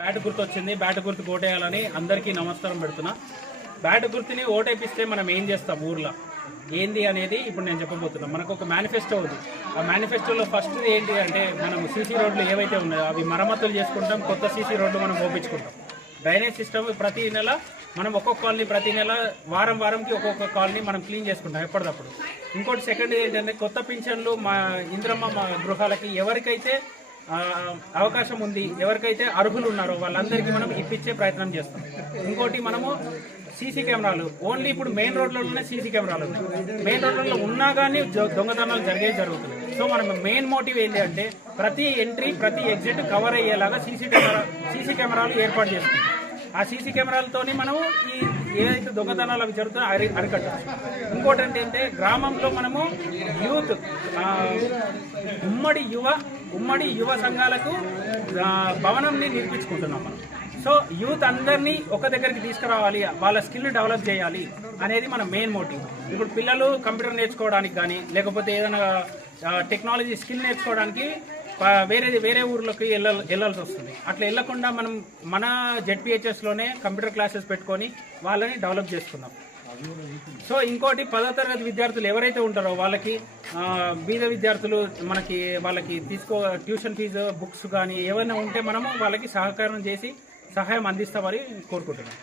Bat గుర్తు వచ్చింది. Bat గుర్తు ఓటేయాలని అందరికీ నమస్కారం పెడుతున్నా. బ్యాట్ గుర్తుని ఓటేపిస్తే మనం ఏం చేస్తాం ఊర్లో ఏంది అనేది ఇప్పుడు నేను చెప్పబోతున్నాను. మనకు ఒక మేనిఫెస్టో ఉంది. ఆ మేనిఫెస్టోలో ఫస్ట్ ఏంటి అంటే మనం సీసీ రోడ్లు ఏవైతే ఉన్నాయో అవి మరమ్మతులు చేసుకుంటాం. కొత్త సీసీ రోడ్లు మనం ఓపించుకుంటాం. డ్రైనేజ్ సిస్టమ్ ప్రతి నెల మనం ఒక్కొక్క కాలనీ ప్రతి నెల వారంకి ఒక్కొక్క కాలనీ మనం క్లీన్ చేసుకుంటాం ఎప్పటికప్పుడు. ఇంకోటి సెకండ్ ఏంటంటే కొత్త పింఛన్లు మా ఇంద్రమ్మ మా గృహాలకి ఎవరికైతే అవకాశం ఉంది, ఎవరికైతే అర్హులు ఉన్నారో వాళ్ళందరికీ మనం ఇప్పించే ప్రయత్నం చేస్తాం. ఇంకోటి మనము సీసీ కెమెరాలు ఓన్లీ ఇప్పుడు మెయిన్ రోడ్లలోనే సీసీ కెమెరాలు ఉన్నాయి. మెయిన్ రోడ్లలో ఉన్నా కానీ దొంగతనాలు జరుగుతుంది. సో మనం మెయిన్ మోటివ్ ఏంటి అంటే ప్రతి ఎంట్రీ ప్రతి ఎగ్జిట్ కవర్ అయ్యేలాగా సీసీ కెమెరాలు ఏర్పాటు చేస్తుంది. ఆ సీసీ కెమెరాలతోని మనము ఈ ఏదైతే దొంగతనాలు అవి జరుగుతున్నాయో అరికట్టచ్చు. ఇంకోటి ఏంటంటే గ్రామంలో మనము యూత్ ఉమ్మడి యువ సంఘాలకు భవనంని నిర్మించుకుంటున్నాం మనం. సో యూత్ అందరినీ ఒక దగ్గరికి తీసుకురావాలి, వాళ్ళ స్కిల్ డెవలప్ చేయాలి అనేది మన మెయిన్ మోటివ్. ఇప్పుడు పిల్లలు కంప్యూటర్ నేర్చుకోవడానికి కానీ లేకపోతే ఏదైనా టెక్నాలజీ స్కిల్ నేర్చుకోవడానికి వేరే ఊర్లోకి వెళ్ళాల్సి వస్తుంది. అట్లా వెళ్లకుండా మనం మన జెడ్పీహెచ్ఎస్లోనే కంప్యూటర్ క్లాసెస్ పెట్టుకొని వాళ్ళని డెవలప్ చేసుకున్నాం. సో ఇంకోటి 10వ తరగతి విద్యార్థులు ఎవరైతే ఉంటారో వాళ్ళకి బీద విద్యార్థులు వాళ్ళకి ట్యూషన్ ఫీజు బుక్స్ కానీ ఏమైనా ఉంటే మనము వాళ్ళకి సహకారం చేసి సహాయం అందిస్తామని కోరుకుంటున్నాం.